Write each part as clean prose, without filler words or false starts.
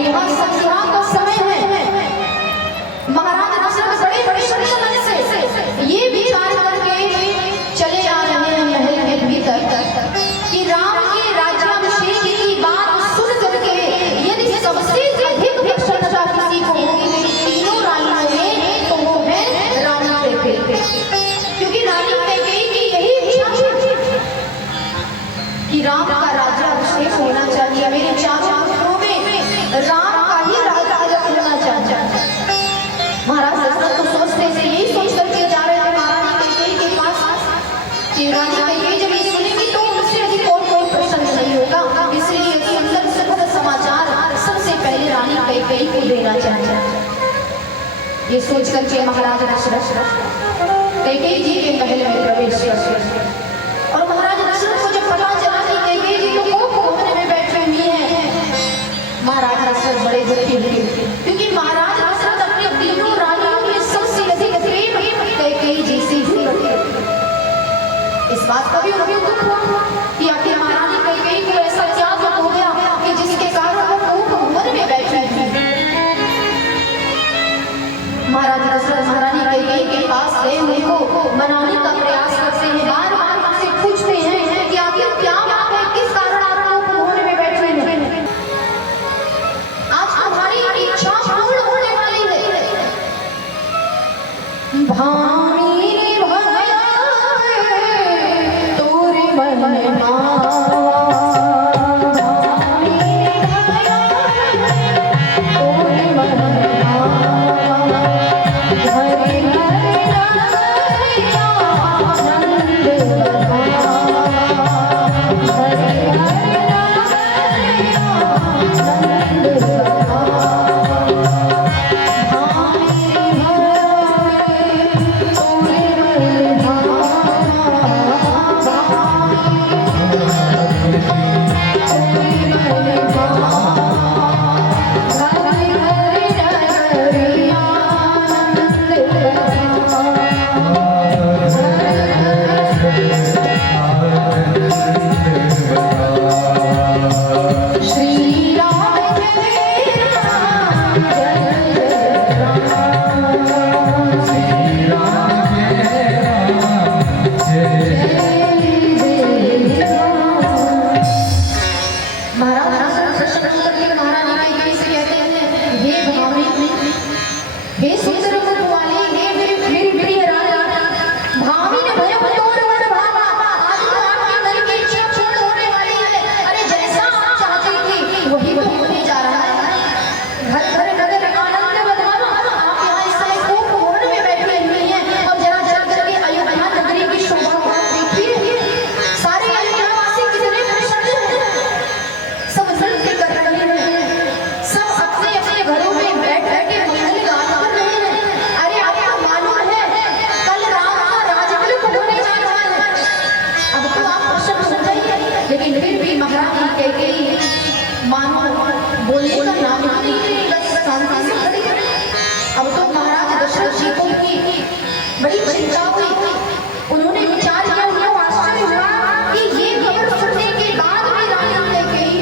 और यहाँ संध्या का समय है। महाराज दशरथ बड़े बड़े मन से ये विचार करके चले आ रहे हैं महल के भीतर कि राम के राज्याभिषेक की बात सुन करके यदि सबसे अधिक प्रसन्नता किसी को होगी तीनों रानियों में तो वो है रानी कैकेयी, क्योंकि रानी कैकेयी की यही इच्छा थी कि राम का राज्याभिषेक होना चाहिए, मेरे चारों पुत्रों में राम का ही राज्य होना चाहिए। महाराज दशरथ तो सोचते थे, यही सोच करके जा रहे थे महारानी कैकेयी के पास कि रानी कैकेयी जब ये सुनेगी तो उससे अधिक और कोई प्रसन्न नहीं होगा, इसलिए सुंदर सुखद समाचार सबसे पहले रानी कैकेयी को देना चाहिए। ये सोच करके महाराज दशरथ कैकेयी जी के महल में प्रवेश किया और महाराज दशरथ को जब पता चला कि कैकेयी जी तो कोप भवन में बैठे हुए हैं, महाराज दशरथ बड़े दुखी हुए, क्योंकि महाराज दशरथ अपने तीनों रानियों में सबसे अधिक प्रेम कैकेयी जी से ही करते थे। इस बात का भी उन्हें दुख हुआ कि आखिर महारानी कैकेयी को ऐसा क्या दुख हो गया कि जिसके कारण वो कोप भवन में बैठे हैं। महाराज दशरथ महारानी कैकेयी के पास गए उनको मनाने का प्रयास करते हैं, बार बार उनसे पूछते हैं कि आखिर क्या बात है, किस कारण आप कोप भवन में बैठे हैं, आज हमारी इच्छा पूर्ण होने वाली है। भामी रे भया तोरे मन भावा, भामी रे भया तोरे मन भावा, हरे हरे नैया नंद बहावा, हरे हरे नैया नंद बहावा, भामी रे भया तोरे मन बड़ी चिंता हुई। उन्होंने विचार किया, उनको आश्चर्य हुआ कि ये खबर सुनने के बाद भी रानी कैकेयी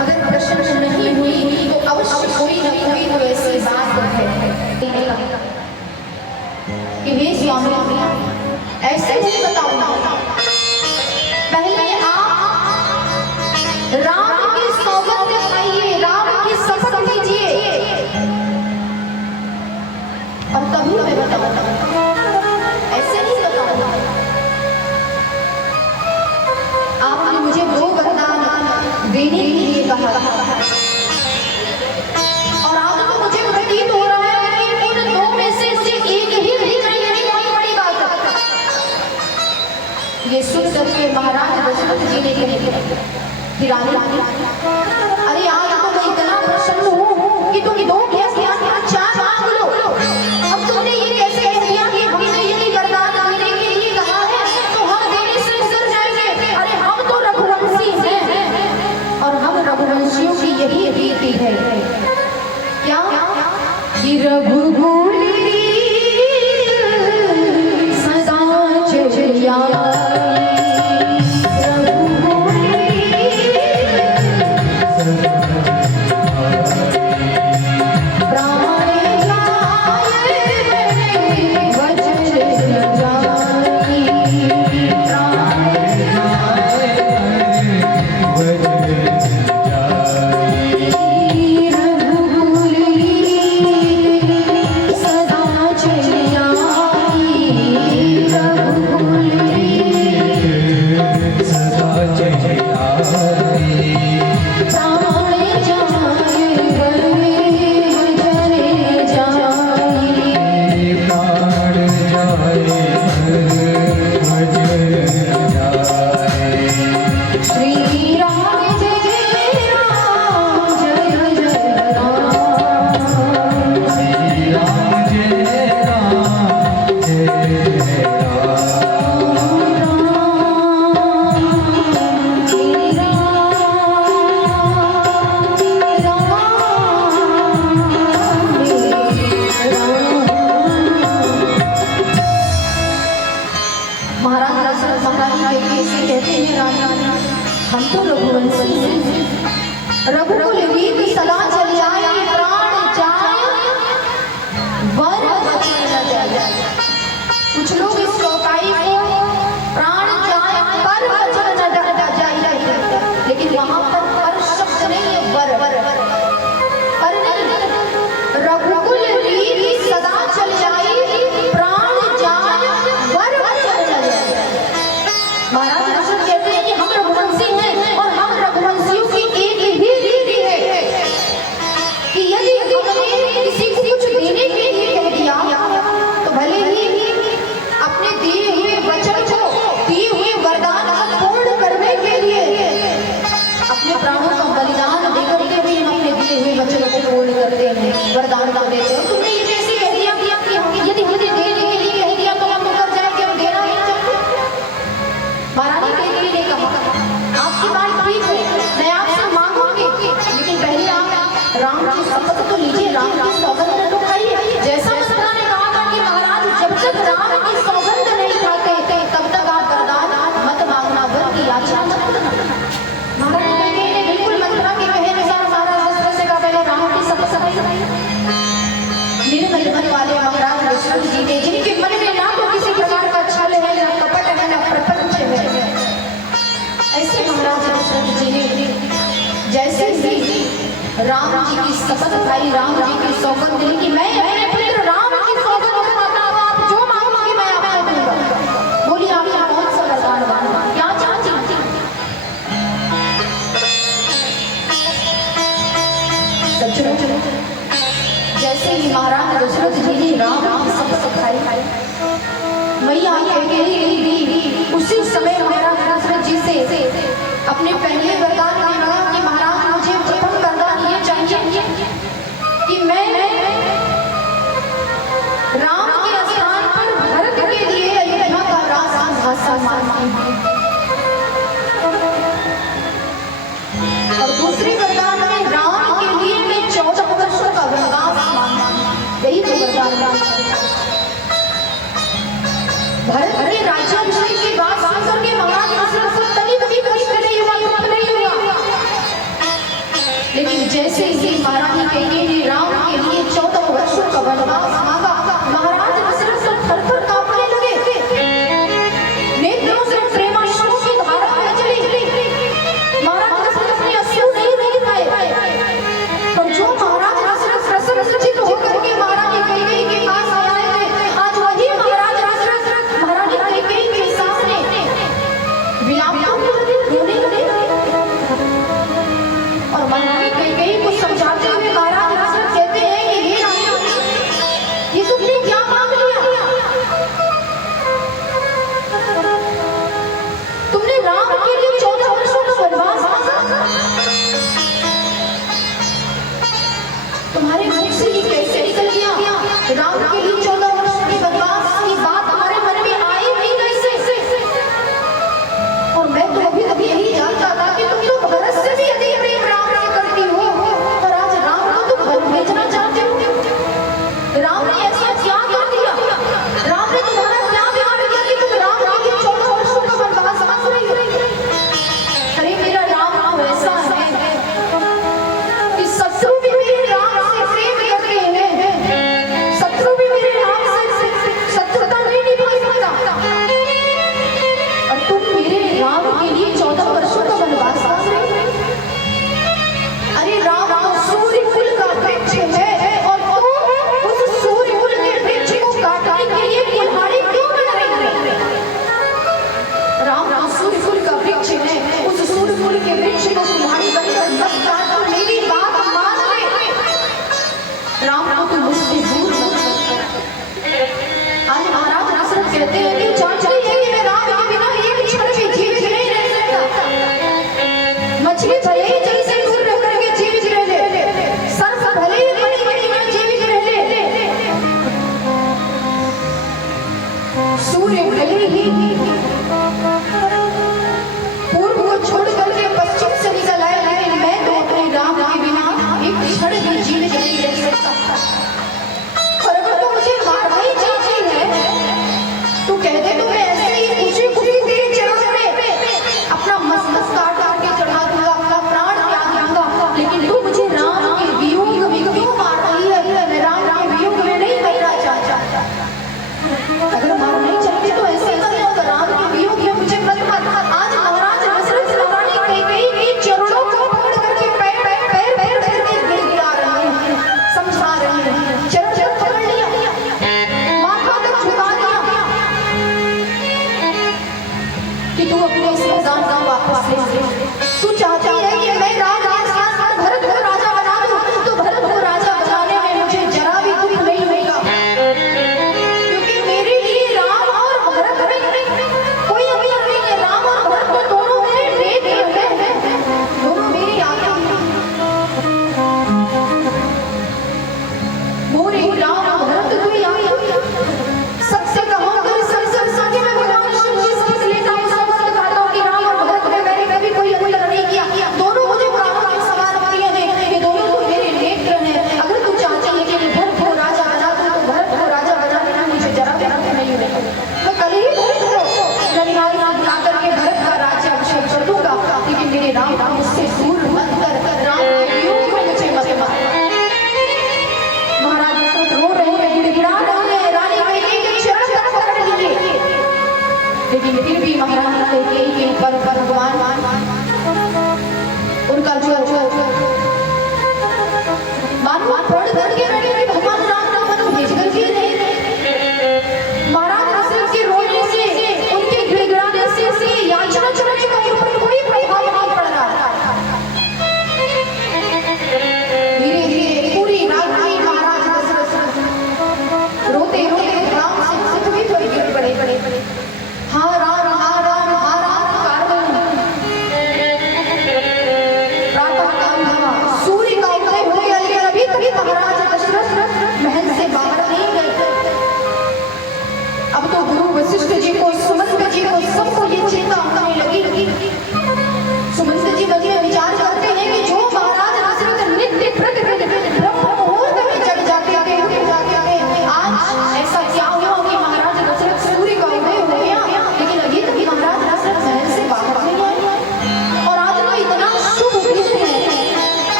अगर प्रसन्न नहीं हुई तो अवश्य कोई न कोई तो ऐसी बात है कि हे स्वामी ऐसे नहीं बताऊंगा, पहले आप राम की सौगंध खाइए, राम की शपथ लीजिए रीत सदा चली आई, प्राण जाए वर वचन न जाए। कुछ लोग इस चौपाई को प्राण जाए पर वचन न जाए, लेकिन वहां पर शब्द नहीं है, वर पर नहीं। रघुकुल रीत सदा चली आई, प्राण जाए वर वचन न जाए। महाराज दशरथ कहते हैं कि हम रघुवंशी हैं और हम रघुवंशियों की एक ही रीति है कि यदि हमने किसी को कुछ देने के लिए कह दिया तो भले ही अपने दिए हुए वचन को, दिए हुए वरदान को पूर्ण करने के लिए अपने प्राणों का बलिदान देकर के भी हम अपने दिए हुए वचन को पूर्ण करते हैं, वरदान को देते हैं। तुमने ये कैसे कह दिया कि यदि मुझे देने के लिए कह दिया तो हम मुकर जाए कि हम देना नहीं चाहते। महारानी कैकेयी ने कहा आपकी बात ठीक है, मैं आपसे मांगूंगी, लेकिन पहले आप राम की शपथ तो लीजिए, राम की सौगंध तो खाइए। जैसा मंत्रा ने कहा था कि महाराज जब तक राम की सौगंध नहीं खाते तब तक आप वरदान मत मांगना, वर की याचना मत करना। महारानी कैकेयी ने बिल्कुल मंत्रा के कहे अनुसार महाराज दशरथ से कहा पहले राम की शपथ खाइए। निर्मल मन वाले महाराज दशरथ जी ने, जिनके मन में ना तो किसी प्रकार का छल है, ना कपट है, ना प्रपंच है, ऐसे महाराज दशरथ जी ने जैसे ही राम जी की शपथ खाई, राम जी की सौगंध ली कि मैं अपने पुत्र राम की सौगंध खाता हूं, आप जो मांगोगे मैं आपको दूंगा। बोली आप कौन सा वरदान मांगना, क्या चाहती? जैसे ही महाराज दशरथ जी ने राम की शपथ खाई, मैया कैकेयी दी, उसी समय महाराज दशरथ जी से अपने पहले वरदान ने मांगा कि महाराज मुझे प्रथम वरदान ये चाहिए कि मैं राम के स्थान पर भरत के लिए अयोध्या का राज सिंहासन मांगती हूं। और दूसरी वरदान में राम के लिए मैं 14 वर्ष का वनवास मांगती हूं। यही तो वरदान भरत के राज्याभिषेक की बात सुनकर के महाराज दशरथ को कभी कष्ट नहीं हुआ, दुख नहीं हुआ, लेकिन जैसे ही महारानी कैकेयी ने राम के लिए 14 वर्षों का वनवास मांगा, महाराज दशरथ तो थर-थर कांपने लगे, नेत्रों से प्रेमाश्रुओं की धारा बह चली। महाराज दशरथ अपने अश्रु नहीं रोक पाए, पर जो महाराज दशरथ प्रसन्नचित्त होकर के महारानी कैकेयी के पास आए थे, आज वही महाराज दशरथ महारानी कैकेयी के सामने विलाप रोने लगे। और महारानी कैकेयी को समझाते हुए महाराज दशरथ कहते हैं कि हे रानी, ये तुमने क्या मांग लिया? तुमने राम के लिए 14 वर्षों का वनवास मांगा, तुम्हारे मुख से ये कैसे निकल गया? राम के लिए 14 वर्षों के वनवास की बात तुम्हारे मन में आई नहीं कैसे? और मैं तो अभी यही जानता था कि तुम तो भरत से भी अधिक प्रेम राम से करती हो, और आज राम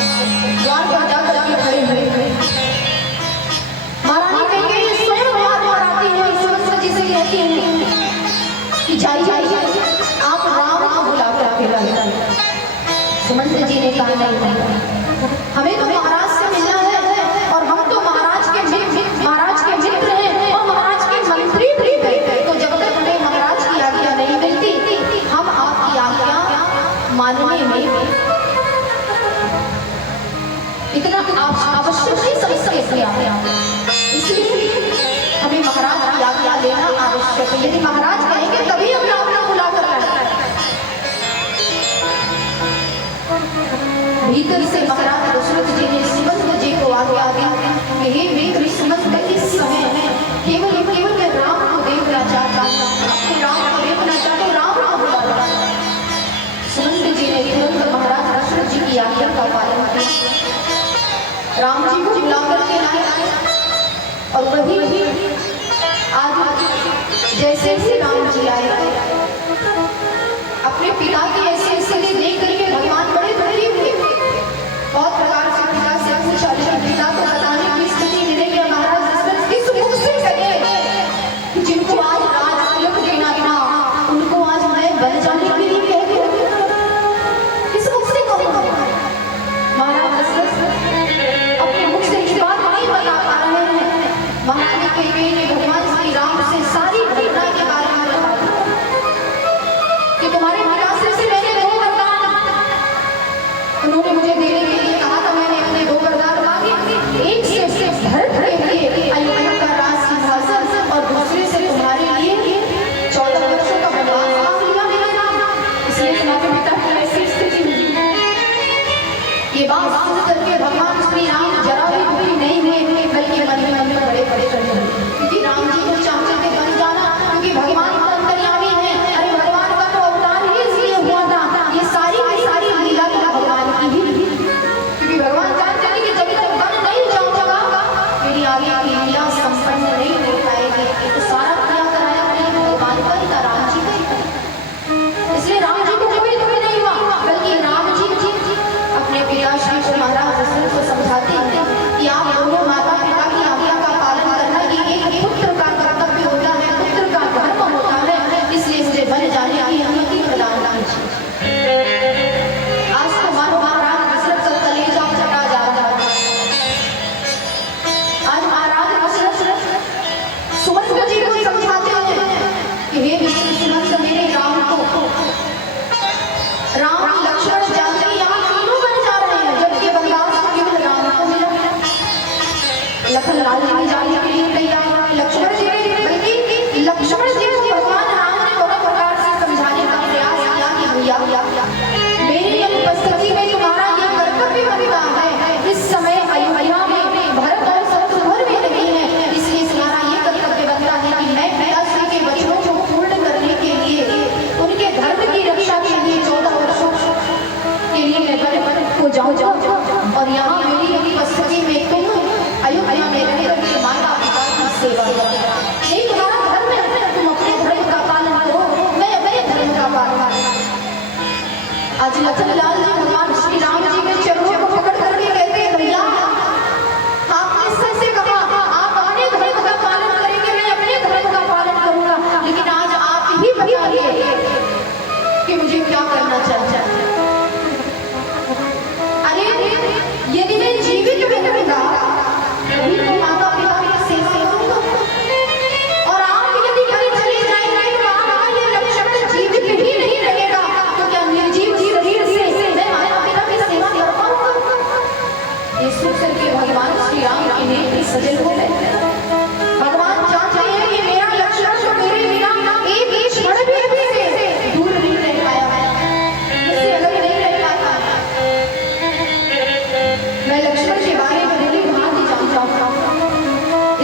द्वार पर जाकर के खड़े हुए। महारानी कैकेयी स्वयं द्वार पर आती है, सुमंत्र जी से कहती है कि जाइए आप राम को बुला कर के लाइए। सुमंत्र जी ने कहा नहीं, हमें तो महाराज से मिलना है और हम तो महाराज के मित्र हैं और महाराज के मंत्री भी हैं। तो जब तक हमें महाराज की आज्ञा नहीं मिलती हम आपकी आज्ञा मानने में इतना आवश्यक नहीं समझते हैं। इसलिए हमें महाराज की आज्ञा लेना आवश्यक है। यदि महाराज कहेंगे तभी हम आपको बुला कर लाएंगे। भीतर से महाराज दशरथ जी ने सुमंत्र जी को आज्ञा दी कि हे मेरे सुमंत्र, इस समय केवल मैं राम को देखना चाहता हूँ, अपने राम को देखना चाहता हूँ, राम को बुला। सुमंत्र जी ने तुरंत महाराज दशरथ जी की आज्ञा का पालन किया, राम जी को बुला करके लाए। और वही आज जैसे ही राम जी आए, अपने पिता की ऐसी स्थिति देख करके भगवान बड़े दुखी हुए। बहुत प्रकार से पिता से पूछा, पिता को बताने की स्थिति मिलेगी। महाराज दशरथ किस मुख से कहे जिनको आज राज तिलक देना था उनको आज मैं बन जाने के लिए कह दिया, किस मुख से कहूँगा? महाराज दशरथ अपने मुख से इस बात नहीं बता पा रहे हैं। महारानी कैकेयी ने भगवान श्री राम से सारी घटना के बारे में बताया कि तुम्हारे पिता से मैंने दो वरदान, उन्होंने मुझे देने के लिए कहा था, मैंने अपने दो वरदान मांगे। एक से भरत के लिए अयोध्या का राज सिंहासन और दूसरे से तुम्हारे लिए 14 वर्षों का वनवास मांग लिया मैंने। इसलिए तुम्हारे पिता की ऐसी स्थिति हुई। ये बात सुन करके भगवान श्री राम जरा भी दुखी नहीं हुए, बल्कि मन में बड़े प्रसन्न हुए, क्योंकि राम जी को चाहते थे बन जाना, क्योंकि भगवान तो अंतर्यामी है। अरे भगवान का तो अवतार ही इसलिए हुआ था, ये सारी की सारी लीला तो भगवान की ही, क्योंकि भगवान जानते थे कि जब तक बन नहीं जाऊंगा मेरी आगे की लीला संपन्न नहीं हो पाएगी। तो सारा क्या कराया मैंने भगवान पर का, राम जी का। इसलिए राम जी को कोई दुख नहीं हुआ, बल्कि राम जी अपने पिता श्री को महाराज दशरथ को समझाते हैं कि आप दोनों माता पिता की आज्ञा का पालन करना ये एक पुत्र का कर्तव्य होता है, पुत्र का धर्म होता है। इसलिए मुझे बन जाने की अनुमति प्रदान कीजिए। आज तो मानो महाराज दशरथ का कलेजा फटा जा रहा है। आज महाराज दशरथ सुमंत्र जी को समझाते हैं कि हे मेरे सुमंत्र, मेरे राम को राम लक्ष्मण जानकी यहाँ तीनों बन जा रहे हैं, जबकि वनवास केवल राम को मिला। लखन लाल जी जाने के लिए तैयार, लक्ष्मण जी बल्कि लक्ष्मण जी को भगवान राम ने दोनों प्रकार से समझाने का प्रयास किया कि भैया मेरी अनुपस्थिति में तुम्हारा यह कर्तव्य बनता है। इस समय अयोध्या में भरत और शत्रुघ्न भी नहीं है, इसलिए तुम्हारा ये कर्तव्य बनता है कि मैं पिताश्री के वचनों को पूर्ण करने के लिए, उनके धर्म की रक्षा के लिए 14 वर्षों के लिए मैं वन को जाऊँ और यहाँ मेरी अनुपस्थिति में तुम अयोध्या में रहकर के माता पिता की सेवा करो। यही तुम्हारा धर्म है, तुम अपने धर्म का पालन करो, मैं अपने धर्म का पालन। आज लखन लाल जी भगवान श्री राम जी के चरणों को पकड़ करके कहते हैं, भैया आपने सच से कहा आप अपने धर्म का पालन करेंगे, मैं अपने धर्म का पालन करूंगा, लेकिन आज आप ही बताइए कि मुझे क्या करना चाहिए। अरे यदि मैं जीवित रहूंगा तभी तो माता पिता की सेवा करूंगा, और आप यदि कहीं चले जाएंगे तो आपका ये लक्ष्मण जीवित ही नहीं रहेगा, तो क्या निर्जीव शरीर से मैं माता पिता की सेवा कर पाऊंगा? ये सुन करके भगवान श्री राम के नेत्र सजल हो गए। भगवान चाहते हैं कि मेरा लक्ष्मण तो मेरे बिना एक क्षण भी से दूर नहीं रह पाया, इससे अलग नहीं रह पाता। मैं लक्ष्मण के बारे में बड़ी भांति जानता हूँ,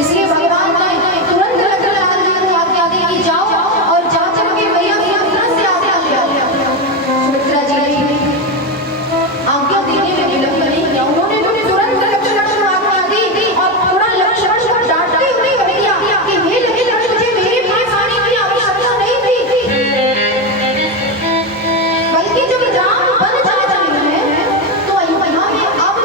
इसलिए भगवान ने तुरंत लखन लाल जी को आज्ञा दी कि जाओ और जा करके भैया सुमित्रा से आज्ञा ले आओ। सुमित्रा जी ने आज्ञा देने में विलंब नहीं किया, उन्होंने तुरंत लक्ष्मण को आज्ञा दी और पूरा लक्ष्मण को डांटते हुए कह दिया कि हे लक्ष्मण, मुझे मेरे पास आने की आवश्यकता नहीं थी, बल्कि जब राम बन जा रहे हैं तो अयोध्या में आप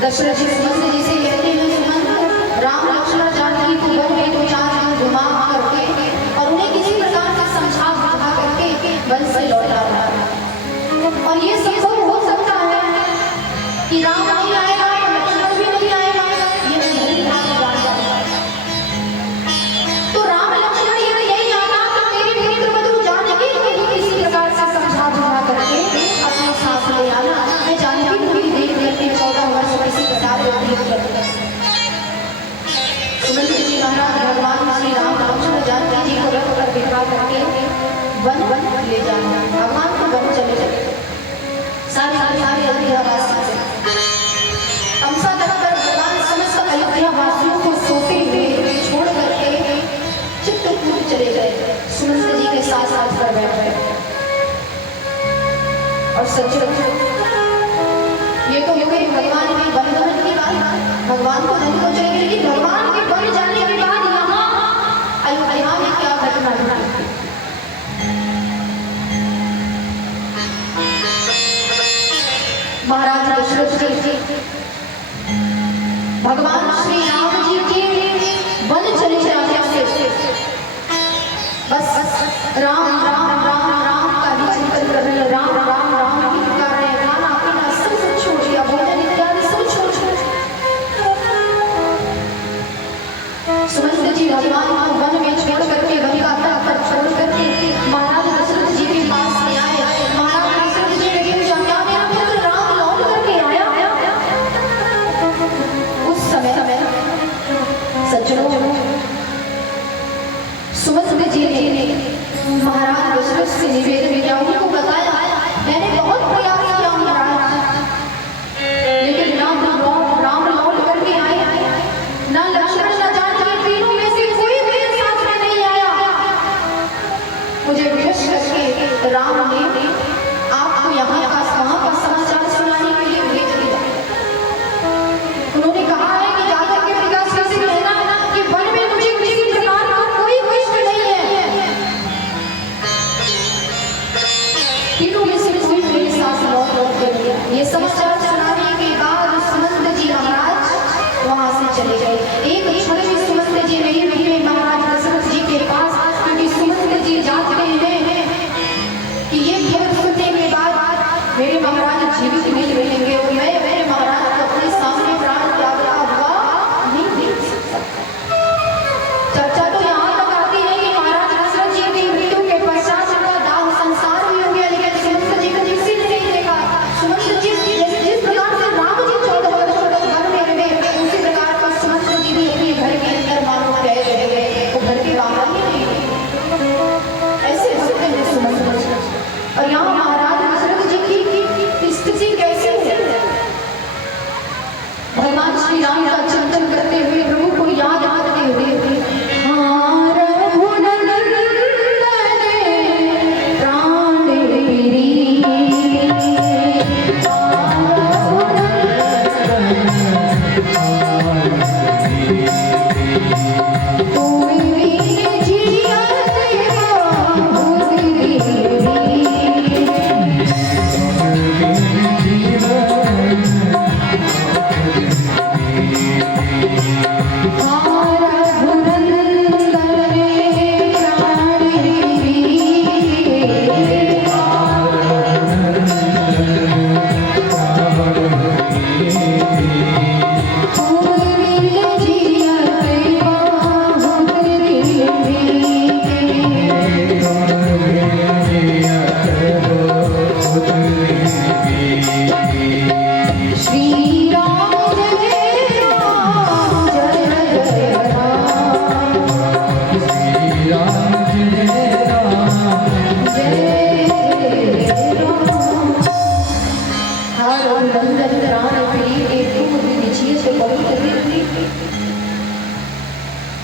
दशरथ जी सुमंत जी से कहते हैं, सुमंत राम लक्ष्मण जानकी को वन में दो चार दिन घुमा करके और उन्हें किसी प्रकार से समझा बुझा करके वन से लौटा रहा। और ये संभव हो सकता है कि राम नहीं आएगा और लक्ष्मण भी नहीं आएगा, ये नहीं जानता। तो राम लक्ष्मण ये यही जाना कि मेरी मित्र बधू जानकी को किसी प्रकार से समझा बुझा करके अपने साथ ले आना। मैं जानकी को भी देख करके 14 वर्ष किसी प्रकार सुमंत जी महाराज भगवान श्री राम लक्ष्मण जानकी जी को रथ पर बिठा करके वन ले जाना। भगवान को वन चले जाए सारे अयोध्यावासी से तमसा तक कर भगवान समस्त अयोध्यावासियों को सोते हुए छोड़ करके चित्रकूट चले गए। सुमंत जी के साथ साथ पर बैठ गए और सच ये तो हो गई भगवान के वन की बात। भगवान को वन को चले गए, लेकिन भगवान के वन जाने के बाद यहाँ अयोध्या में क्या घटना घटी। महाराज दशरथ जी भगवान श्री राम जी के वन चले जाने से बस राम राम राम राम का ही चिंतन कर रहे, राम राम राम ही पुकार रहे, खाना पीना सब छोड़ दिया, भोजन इत्यादि सब छोड़ सुमंत जी भगवान को वन में छोड़ करके वन का तक छोड़ करके महाराज दशरथ जी के पास में आए। महाराज दशरथ जी ने पूछा, क्या मेरा पुत्र राम लौट करके आया? उस समय सज्जनों सुमंत जी ने महाराज दशरथ से निवेदन किया, उनको बताया मैंने बहुत प्रयास किया महाराज, लेकिन राम लौट करके आए, ना लक्ष्मण ना जानकी, तीनों में से कोई मेरे साथ में नहीं आया। मुझे विवश करके राम ने आपको यहाँ का समाचार सुनाने के लिए भेज दिया। उन्होंने कहा है कि जाकर के पिता से कहना कि वन में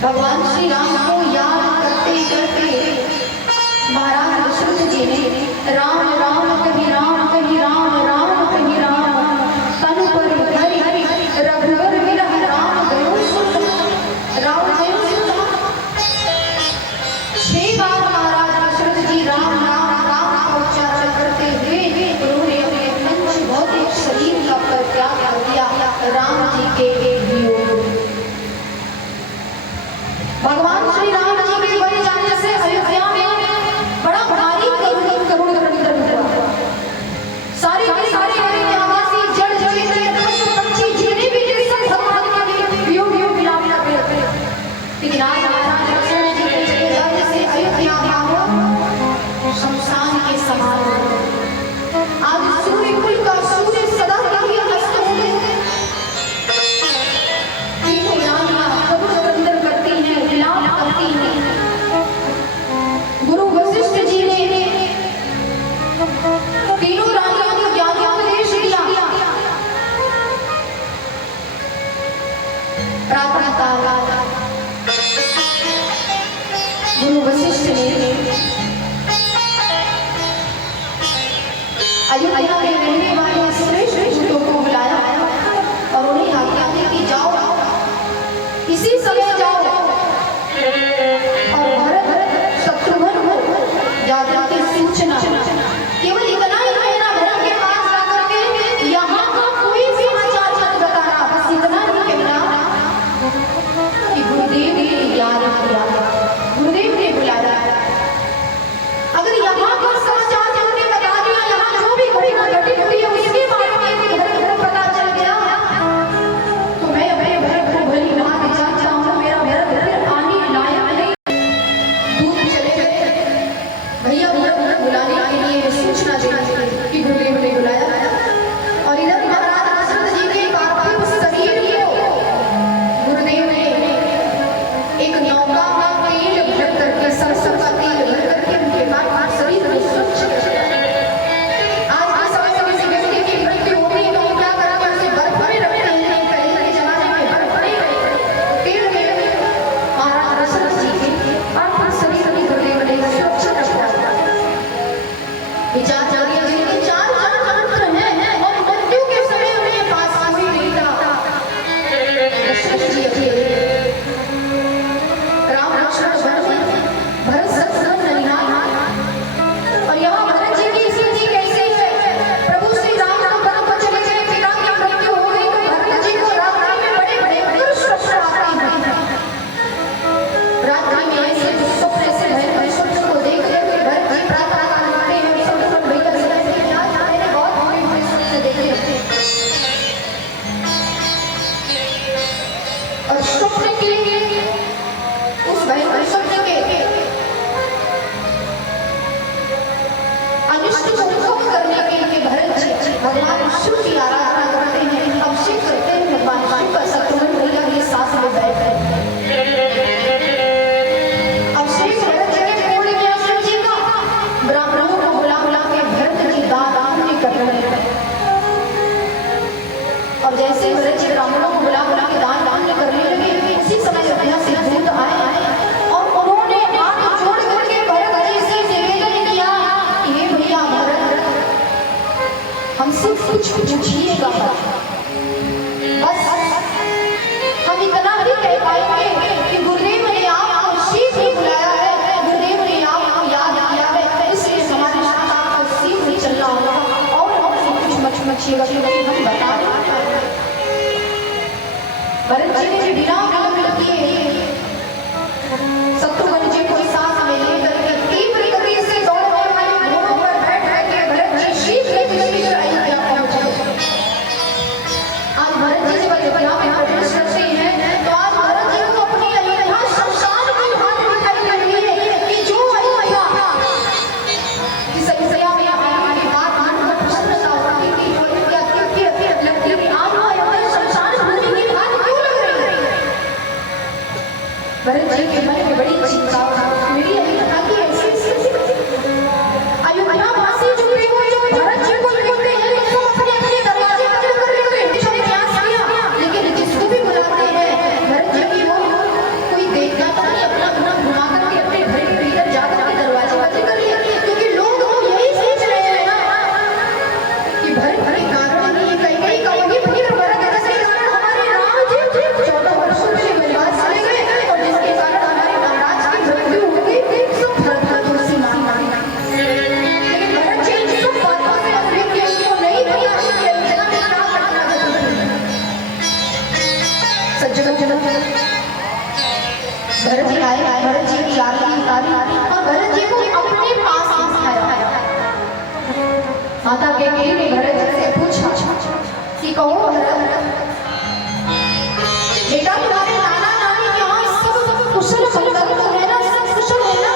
भगवान श्री राम को याद करते करते महाराज दशरथ जी ने राम राम कही राम कही राम राम कही राम तन पर हरि हरि रघुवर विरह राम गयो सुत राम गयो सुत। 6 बार महाराज दशरथ जी राम राम राम का उच्चारण करते हुए उन्होंने अपने पंच भौतिक शरीर का परित्याग कर दिया राम जी के वियोग। भगवान श्री राम जी के बन जाने से अयोध्या में बड़ा भारी करुण हुआ। सारे अयोध्यावासी जड़ जड़े पशु पक्षी जितने भी थे सब भगवान के वियोग विलाप कर रहे थे। लेकिन आज महाराज दशरथ जी के चले जाने से अयोध्या शमशान के समान हो गए। आज सूर्य कुल का सूर्य सदा के लिए अस्त हो गए। तीनों रानियां करुण करती हैं, विलाप करती हैं। गुरु वशिष्ठ जी ने तीनों रानियों को ज्ञानोपदेश दिया। प्रातः काल गुरु वशिष्ठ ने अयोध्या में रहने वाले श्रेष्ठ दूतों को बुलाया और उन्हें आज्ञा दी कि जाओ इसी समय जाओ और भरत शत्रुघ्न को जाकर के सूचना केवल इतना ही कहना भरत के पास जाकर के यहाँ का कोई भी समाचार मत बताना। बस इतना ही कहना कि गुरुदेव ने याद किया, गुरुदेव ने बुलाया। अगर यहाँ का समाचार तुमने बता दिया, यहाँ जो भी घटना घटित हुई है उसके बारे में भरत को पता चल गया तो मैं अपने भरत को भली भांति जानता हूँ। मेरा भरत आने लायक नहीं। दूत चले गए भैया भरत बुलाने के लिए सूचना देने कि गुरुदेव ने बुलाया। और इधर महाराज दशरथ जी के पार्थिव शरीर को गुरुदेव ने एक नौका में तेल भर करके सरसों का तेल भर करके उनके पार्थिव शरीर को स्वच्छ कर दिया। आज के समय में किसी व्यक्ति की मृत्यु होती तो क्या करते हैं, उसे बर्फ में रखते हैं। पहले के जमाने में बर्फ नहीं रखते, तेल में महाराज दशरथ जी के पार्थिव शरीर को गुरुदेव ने स्वच्छ कर दिया। विचार जारी है जिनके 4 मंत्र हैं और मृत्यु के समय उनके पास कोई नहीं था। दशरथ जी अकेले राम लक्ष्मण भरत शत्रुघ्न ननिहाल। और यहाँ भरत जी की स्थिति कैसी है, प्रभु श्री राम को वन को चले गए, पिता की मृत्यु हो गई तो भरत जी को रात्रि में बड़े बड़े दुष्स्वप्न आते हैं। रात्रि में ऐसे दुष्स्वप्न से भयंकर स्वप्न को देखते हुए भरत जी प्रातः काल उठते हैं। स्वप्न भैया से क्या मैंने बहुत बुरे स्वप्न देखे और स्वप्न के उस भयंकर स्वप्न के अनिष्ट को कम करने के लिए भरत जी भगवान शिव की आराधना करते हैं, अभिषेक करते हैं। भगवान शिव का शत्रुघ्न भैया के साथ में बैठ गए। अभिषेक भरत जी ने पूर्ण किया शिव जी का। ब्राह्मणों को बुला बुला के भरत जी दान पुण्य कर रहे हैं। और जैसे भरत जी ब्राह्मणों को बुला बुला के दान पुण्य करने लगे उसी समय अयोध्या से दूत आए और उन्होंने हाथ जोड़ करके भरत जी से निवेदन किया कि हे भैया भरत, हमसे कुछ पूछिएगा बस। हम इतना भी कह पाएंगे कि गुरुदेव ने आपको शीघ्र बुलाया है, गुरुदेव ने आपको याद किया है, इसलिए हमारे साथ आपको शीघ्र चलना होगा और हमसे कुछ मत पूछिएगा क्योंकि हम बता नहीं पाएंगे। भरत जी ने बिना विलंब किए शत्रुघ्न जी को साथ में लेकर के तीव्र गति से दौड़ने वाले घोड़ों पर बैठ के भरत जी शीघ्र अयोध्या पहुंचे। आज भरत जी जब अयोध्या में प्रवेश करते हैं तो आज भरत जी को अपनी अयोध्या शमशान की भांति दिखाई दे रही है कि जो अयोध्या इस अयोध्या में आने की बात मानकर प्रसन्नता होती थी तो अयोध्या की लगती थी। आज वो अयोध्या शमशान भूमि की बात क्यों लग रही है। भरत जी के मन में बड़ी चिंता मेरी अयोध्या की ऐसी स्थिति। अयोध्या वासी जो भरत जी को देखते हैं तो अपने अपने दरवाजे बंद कर लेते हैं। प्रयास किया लेकिन जिसको भी बुलाते हैं भरत जी की वो कोई भरत जी आए, भरत जी की आरती उतारी और भरत जी को अपने पास बिठाया। माता कैकेयी ने भरत जी से पूछा कि कहो भरत, बेटा तुम्हारे नाना नानी के यहाँ सब कुशल मंगल तो है ना, सब कुशल है ना?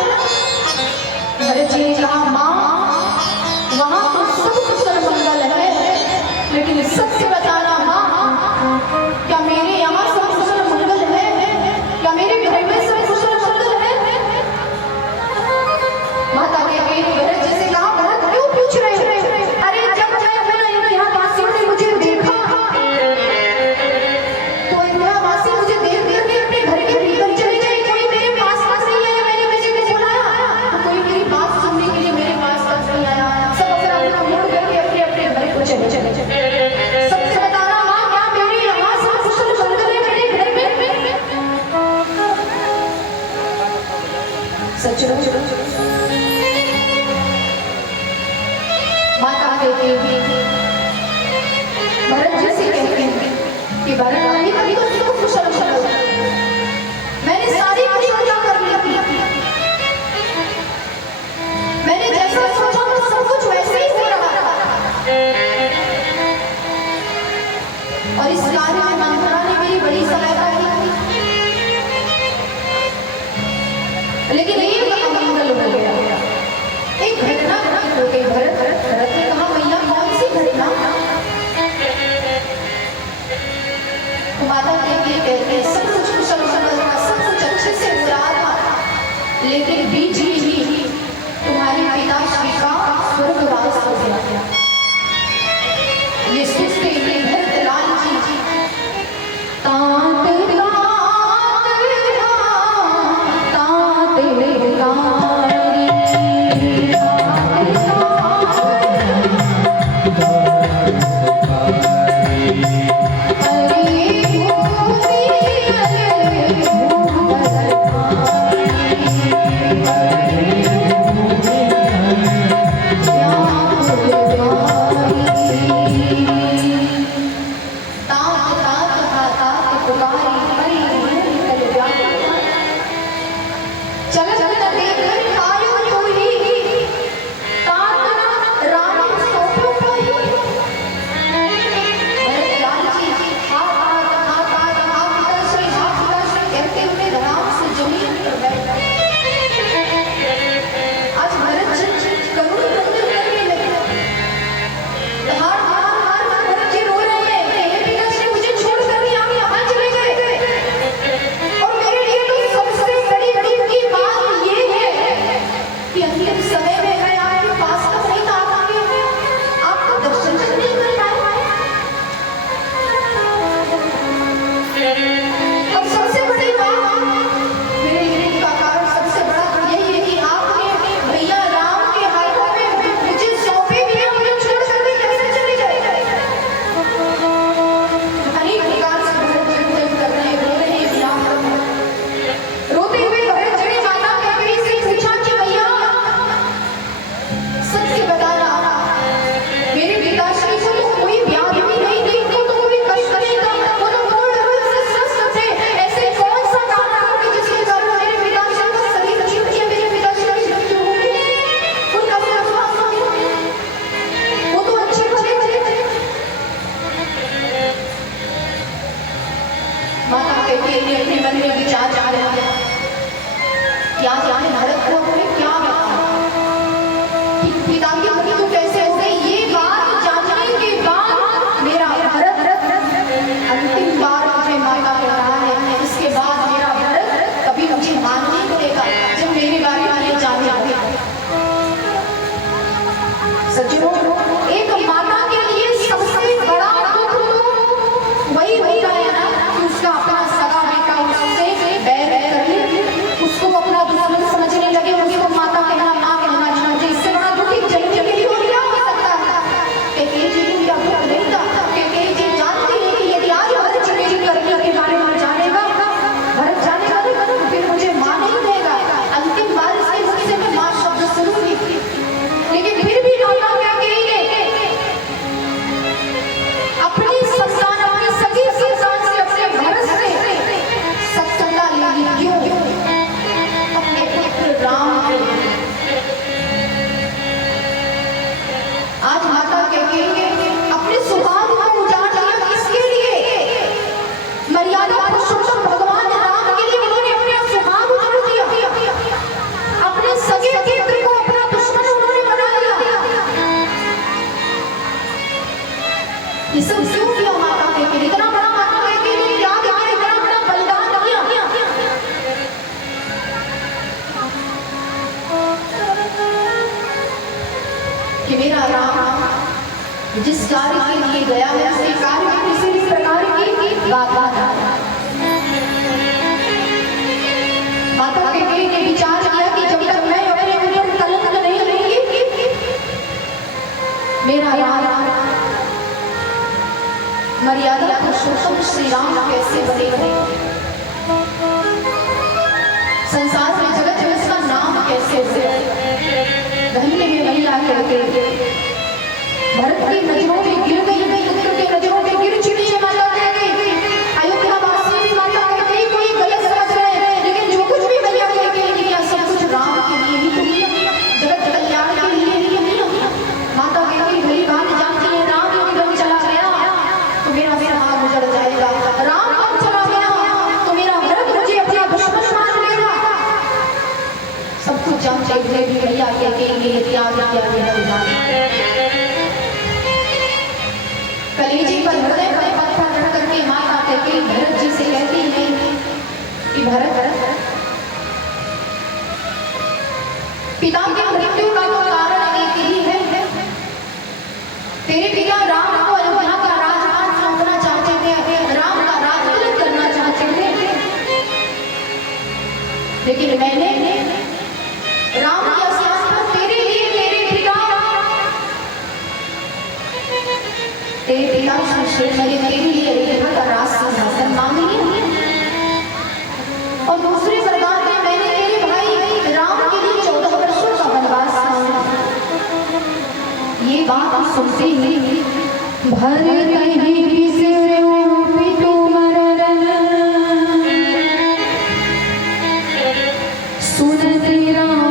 भरत जी ने कहा माँ वहाँ तो सब कुशल मंगल है, लेकिन सत्य बताना माँ, क्या मेरे यहाँ सब कुशल मंगल है? क्या मेरे घर में सब कुशल मंगल है? माता कैकेयी ने भरत जी से कहा भरत क्यों पूछ रहे हो? अरे जब मैं यहाँ वासियों ने मुझे देखा तो यहाँ वासी मुझे देख करके अपने घर के भीतर चले गए, कोई मेरे पास नहीं आया। मैंने किसी को बुलाया तो कोई मेरी बात सुनने के लिए मेरे पास नहीं आया, सब अपना मुड़ करके अपने अपने घर को चले चले। सबसे बताना माँ, क्या मेरे यहाँ सब कुशल मंगल है मेरे घर में? सच माता कैकेयी भरत जी से कहते हैं कि भरत अभी कभी तो सब कुशल मंगल, मैंने सारी कुशलता कर ली, मैंने जैसा सोचा तो सब कुछ वैसे ही हो रहा था। और इस कार्य में मंथरा ने मेरी बड़ी सहायता की, लेकिन एक अमंगल हो गया, एक घटना घटित हो गई। भरत ने कहा मैया कौन सी घटना? माता कैकेयी कहते हैं सब कुछ कुशल मंगल था, सब कुछ अच्छे से हो रहा था, लेकिन बीच में ही तुम्हारे पिताश्री का स्वर्गवास हो गया। ये सुनते ही भरतलाल जी तात मेरा राम जिस कार्य के लिए गया है उसे कार्य में किसी भी प्रकार की बाधा ना। माता कैकेयी ने विचार किया कि जब तक मैं अपने ऊपर कलंक नहीं लूंगी मेरा राम मर्यादा पुरुषोत्तम श्री राम कैसे बनेगा, संसार में जगत में इसका नाम कैसे हो। धन्य है महिला कहते भरत की नजरों में गिर गई, पुत्र के नजरों में गिर चुकी है माता कहती। अयोध्या वासी भी माता कहती कोई गलत समझ रहे हैं, लेकिन जो कुछ भी मैया कहती क्या सब कुछ राम के लिए ही तो किया, जगत कल्याण के लिए ही किया। माता कहती भली बात जानती है राम यदि चला गया तो मेरा हाथ उजड़ जाएगा, राम कब चला गया तो मेरा भरत मुझे अपना दुश्मन मान लेगा। सब कुछ जानते हुए भी मैया कहती ये त्याग किया कलेजी पर हृदय पर पत्थर रख करके माता कहती भरत जी से कहती है कि भरत पिता की मृत्यु का तो कारण एक ही है, तेरे पिता राम को अयोध्या का राजपाट सौंपना चाहते थे, राम का राजतिलक करना चाहते थे, लेकिन मैंने राम की आशीष पर तेरे लिए तेरे पिता श्री मैंने तेरे लिए अयोध्या का राज सिंहासन मांग लिया, और दूसरे वरदान में मैंने तेरे भाई राम के लिए 14 वर्षों का वनवास मांगा। ये बात सुनते ही भरत ही बिसरो पितु मरण सुनत राम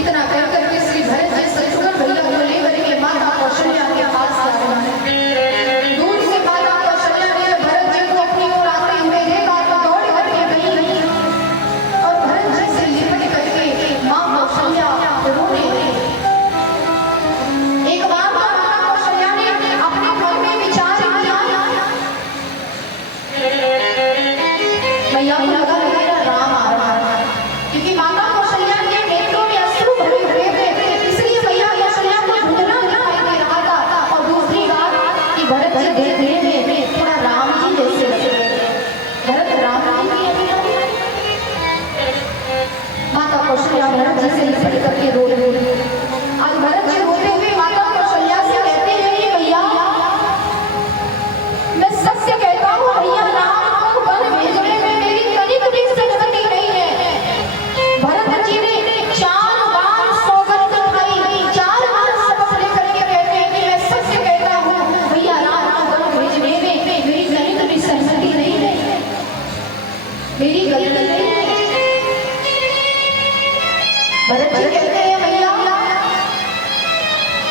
इतना कर करके श्री भरत जी शत्रुघ्न भैया को लेकर के माता कौशल्या के पास आ रहे हैं। दूर से माता कौशल्या ने भरत जी को अपनी ओर आते हुए देखा तो दौड़ करके गई और भरत जी से लिपट करके मां कौशल्या रोने लगी। एक बार माता कौशल्या ने अपने मन में विचार किया, मैया को लगा राम आ रहा है, क्योंकि माता कौशल्या के नेत्रों में अश्रु भरे हुए थे, इसलिए मैया कौशल्या को धुंधला दिखाई दे रहा था। और दूसरी बात कि भरत जी देखने में थोड़ा राम जी जैसे लग रहे थे। भरत राम जी की माता कौशल्या भरत जी से लिपट करके रो रही है। आज भरत जी रोते हुए माता कौशल्या से कहते हैं कि भैया मैं सत्य कहता हूँ, भैया राम को वन भेजने में मेरी तनिक भी सहमति नहीं है। भरत जी ने 4 बार सौगंध खाई, 4 बार शपथ लेकर के कहते हैं कि मैं सत्य कहता हूँ, भैया राम को वन भेजने में मेरी तनिक भी सहमति नहीं है, मेरी गलती नहीं है। भरत जी कहते हैं भैया,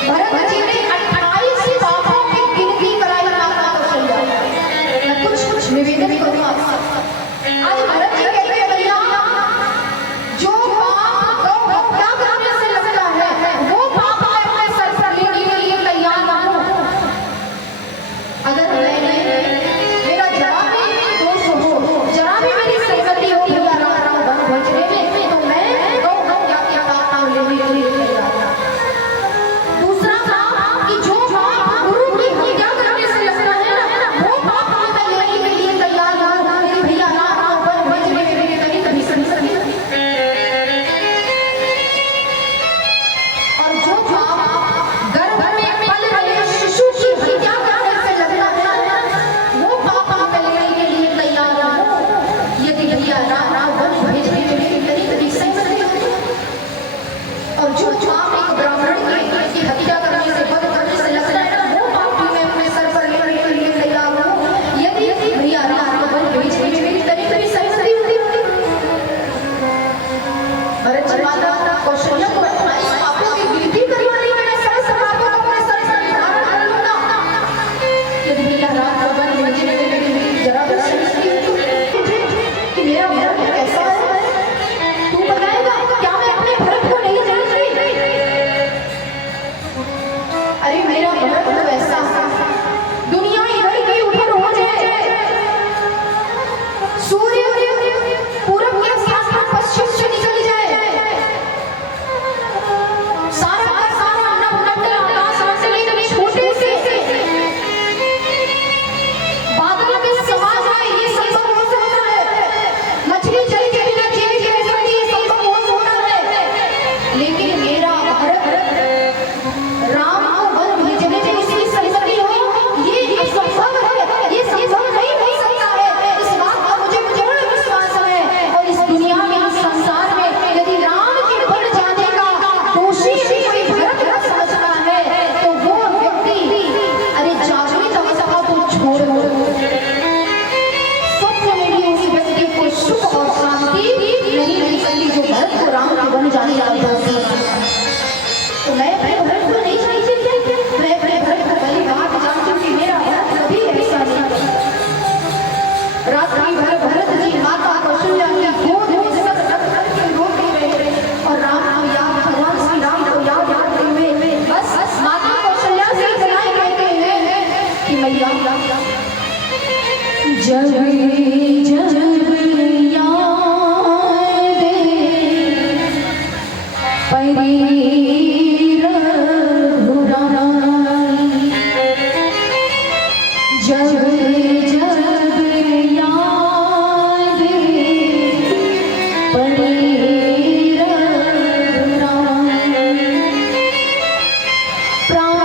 भरत जी ने 28 पापों की गिनती कराई माता कौशल्या। मैं कुछ निवेदन करूँ आपसे। आज भरत जी कहते हैं भैया, जो पाप गौ हत्या करने से लगता है वो पाप मैं अपने सर पर लेने के लिए तैयार हूँ। अगर मेरा जरा भी दोष हो, जरा भी मेरी सहमति हो भैया राम वन भेजने में, तो मैं गौ हत्या के पाप लेने के लिए तैयार हूँ। दूसरा पाप कि जो पाप गुरु की हत्या करने से लगता है ना, वो पाप मैं लेने के लिए तैयार हूँ। मेरी भैया राम वन भेजने में मेरी कभी कभी सहमति नहीं। और जो पाप गर्भ में पल रहे शिशु की हत्या करने से लगता है, वो पाप मैं लेने के लिए तैयार हूँ। यदि भैया राम वन भेजने में मेरी कभी कभी सहमति होती। और जो पाप एक ब्राह्मण की हत्या करने से वध करने से लगता है ना, वो पाप भी मैं अपने सर पर लेने के लिए तैयार हूँ। यदि भैया राम वन भेजने में मेरी कभी कभी सहमति होती। भरत जी माता कौशल्या को 28 पापों की गिनती करवानी, मैंने समस्त पापों को अपने सर पर धारण कर लूंगा। यदि भैया राम वन भेजने में मेरी जरा भी सहमति होती कि मेरा भरत कैसा है, तू बताएगा क्या मैं अपने भरत को नहीं जानती? अरे मेरा भरत तो ऐसा दुनिया इधर की उधर हो जाए, सूर्य पूरब के स्थान पर पश्चिम से निकल जाए, सारा का सारा नवनट आकाश से लेकर छोटे से बादल के समा जाए, ये संभव हो सकता है। मछली जल के बिना जीवित रह सकती है, संभव हो सकता है। लेकिन मेरा भरत राम को वन भेजने में उसकी सहमति हो, ये असंभव है, ये संभव नहीं हो सकता है। इस बात का मुझे पूर्ण विश्वास है। और इस दुनिया में, इस संसार में यदि राम के वन जाने का दोषी कोई भरत को समझता है, तो वो व्यक्ति अरे जागृत अवस्था को छोड़ दो, स्वप्न में भी उस व्यक्ति को सुख और शांति नहीं मिल सकती जो भरत को राम के वन जाने का दोषी है। तो मैं अपने भरत को नहीं जानती, मैं अपने भरत को भली बात जानती हूँ कि मेरा भरत कभी ऐसा नहीं करता। रात्रि भर भरत जी माता कौशल्या की गोद में सर रख करके रोते रहे और राम को याद, भगवान श्री राम को याद करते हुए बस माता कौशल्या से इतना ही कहते हैं कि मैया जब जब याद परी रघुराई, जब जब याद परी रघुराई, प्राण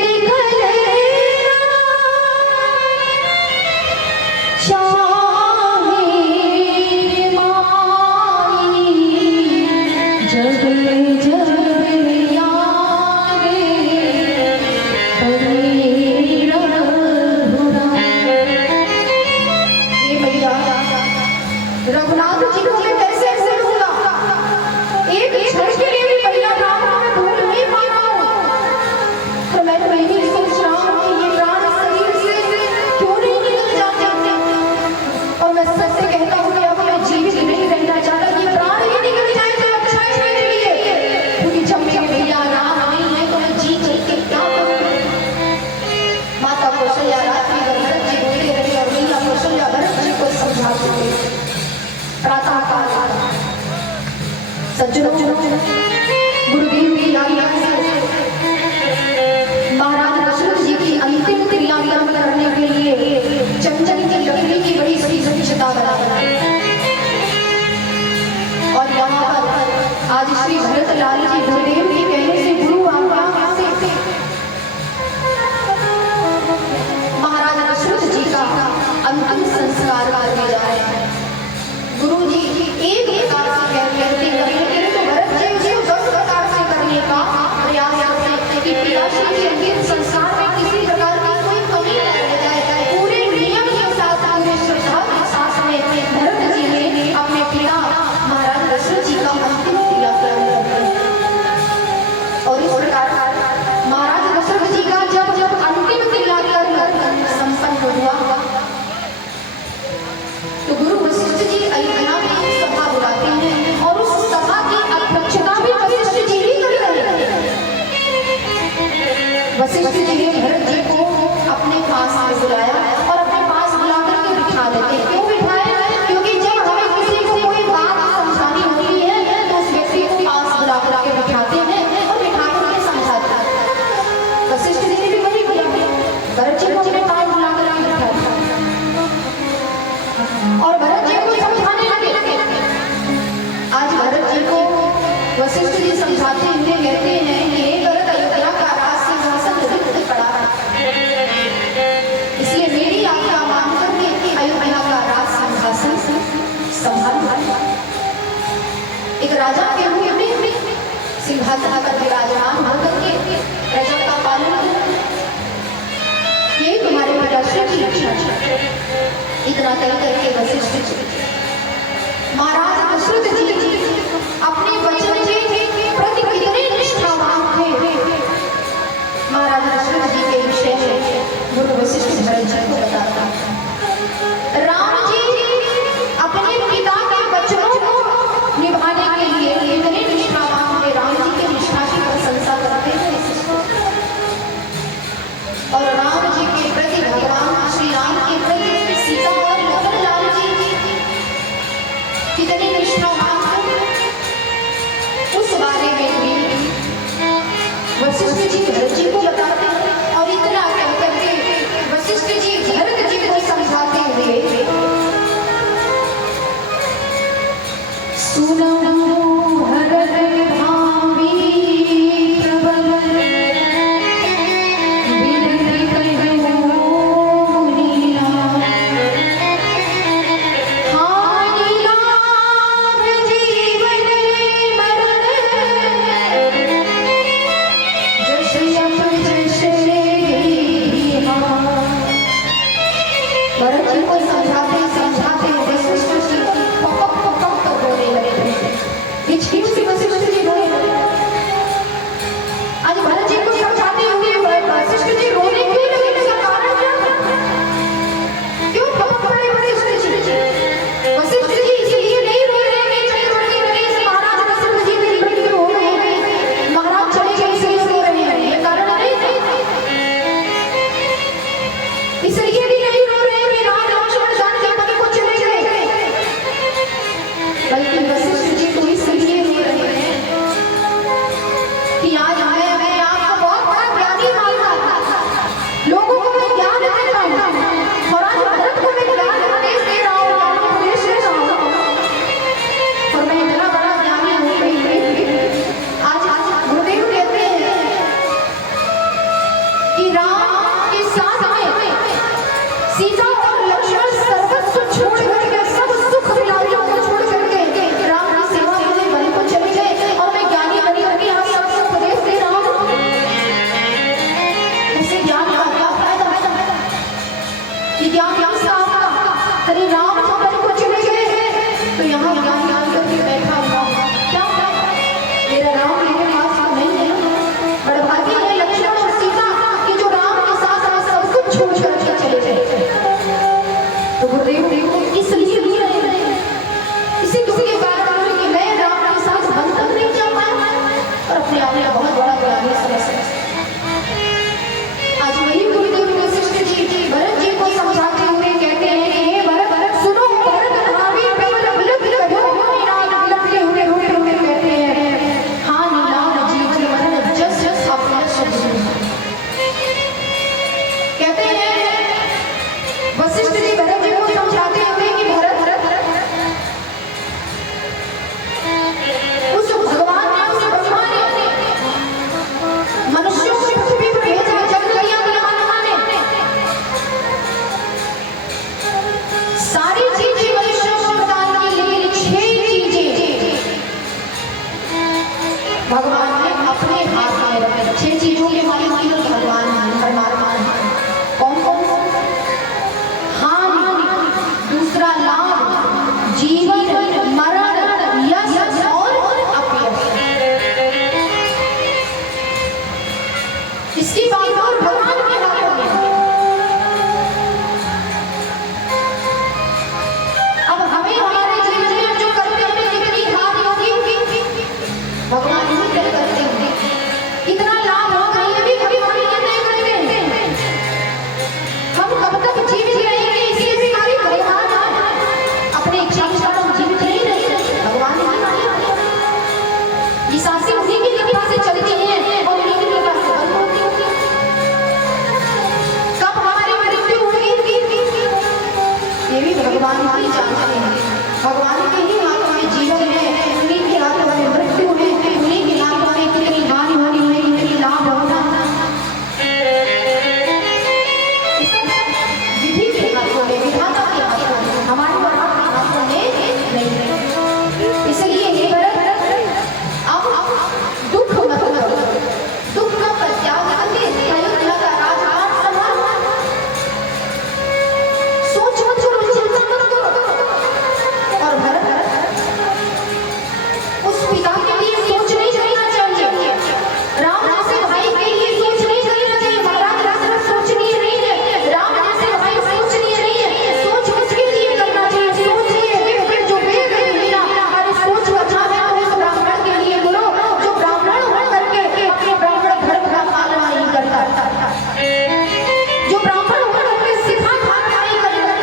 निकले चाहे माई सज्जनों, गुरुदेव की आज्ञा से महाराज दशरथ जी की अंतिम क्रियाक्रम करने के लिए चंचल की लकड़ी की बड़ी बड़ी स्वच्छता बनाई। और यहाँ पर आज श्री भरत लाल जी गुरुदेव के कहने से गुरु आज्ञा से महाराज दशरथ जी का अंतिम संस्कार करने जा रहे हैं। गुरु जी एक प्रकार से कहते करेंगे तो भरत जी उसको 10 प्रकार से करने का प्रयास करते कि पिताश्री के अंतिम संस्कार में किसी प्रकार की कोई कमी न रह जाए। पूरे नियम के साथ पूरे श्रद्धा के साथ में भरत जी ने अपने पिता महाराज दशरथ जी का अंतिम क्रियाक्रम करते। और इस प्रकार महाराज दशरथ जी का जब अंतिम क्रियाक्रम संपन्न हुआ तो गुरु वशिष्ठ जी अयोध्या में सभा बुलाते हैं और उस सभा की अध्यक्षता भी वशिष्ठ जी ही कर रहे हैं। वशिष्ठ जी ने भरत जी को अपने पास में बुलाया और अपने पास बुलाकर के बिठा देते। क्यों बिठाए? क्योंकि जब हमें किसी को कोई बात समझानी होती है तो उस व्यक्ति को पास बुलाकर के बिठाते हैं और बिठा करके समझाते हैं। वशिष्ठ जी ने भी वही किया, भरत जी को अपने पास बुलाकर के बिठाया और भरत जी को समझाने लगे। आज भरत जी को वशिष्ठ जी समझाते हुए कहते हैं कि हे भरत, अयोध्या का राज सिंहासन रिक्त पड़ा है, इसलिए मेरी आज्ञा मान करके अयोध्या का राज सिंहासन संभाल। एक राजा के रूप में सिंहासन पर विराजमान होकर के प्रजा का पालन, ये तुम्हारे पिताश्री की इच्छा। इतना कह करके वशिष्ठ जी महाराज दशरथ जी अपने वचन के प्रति कितने निष्ठावान थे महाराज दशरथ जी के विषय में गुरु वशिष्ठ भरत जी को बताता। राम जी अपने पिता के वचनों को निभाने के लिए कितने निष्ठावान थे। राम जी के निष्ठा की प्रशंसा करते थे और राम जी के प्रति, भगवान श्री राम के प्रति सीता और लखन लाल जी कितने निष्ठावान थे। भगवान ने अपने हाथ में रखे 6 चीजों के मालिक भगवान परमात्मा है। कौन कौन? हानि, दूसरा लाभ, जीवन, मरण, यश और अपयश। इसकी बात और भगवान के हाथों में। अब हमें हमारे जीवन में जो करते हैं कितनी हानि होगी भगवान ही तय करते हैं, कितना लाभ होगा ये भी भगवान ही तय करते हैं। हम कब तक जीवित रहेंगे इससे भी हमारी भगवान अपने इच्छा के साथ हम जीवित नहीं रहेंगे, भगवान ही मालिक। ये सांसें उन्हीं की कृपा से चलती हैं और उन्हीं की कृपा से बंद होती हैं। कब हमारी मृत्यु होगी ये भी भगवान ही जानते हैं। भगवान के ही हाथों में जीवन है, उन्हीं के हाथों में मृत्यु है, उन्हीं के हाथों में कितनी हानि होनी है, कितनी लाभ होना। विधि के हाथों में, विधाता के हाथों में, हमारे और आपके हाथों में नहीं है। इसलिए ये भरत अब दुख मत करो, दुख का त्याग करके अयोध्या का राजपाट संभालो। सोच मत करो, चिंता मत करो। और भरत उस पिता के लिए सोच नहीं करना चाहिए, राम जैसे भाई के लिए सोच नहीं करना चाहिए। महाराज दशरथ सोचनीय नहीं है, राम जैसे भाई सोचनीय नहीं है, सोच उसके लिए करना चाहिए। सोचिए जो वेद है मीरा, अरे सोच अच्छा है तो उस ब्राह्मण के लिए बोलो जो ब्राह्मण हो करके अपने ब्राह्मण धर्म का पालन नहीं करता, जो ब्राह्मण हो करके सिखा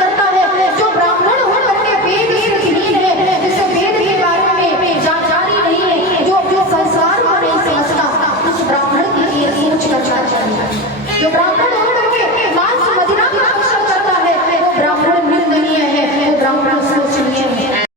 करता है, जो ब्राह्मण हो करके वेद से विहीन है, जिसे वेद के बारे में जानकारी नहीं है, जो अपने संसार को नहीं समझता, उस ब्राह्मण के लिए सोच करना चाहिए। जो ब्राह्मण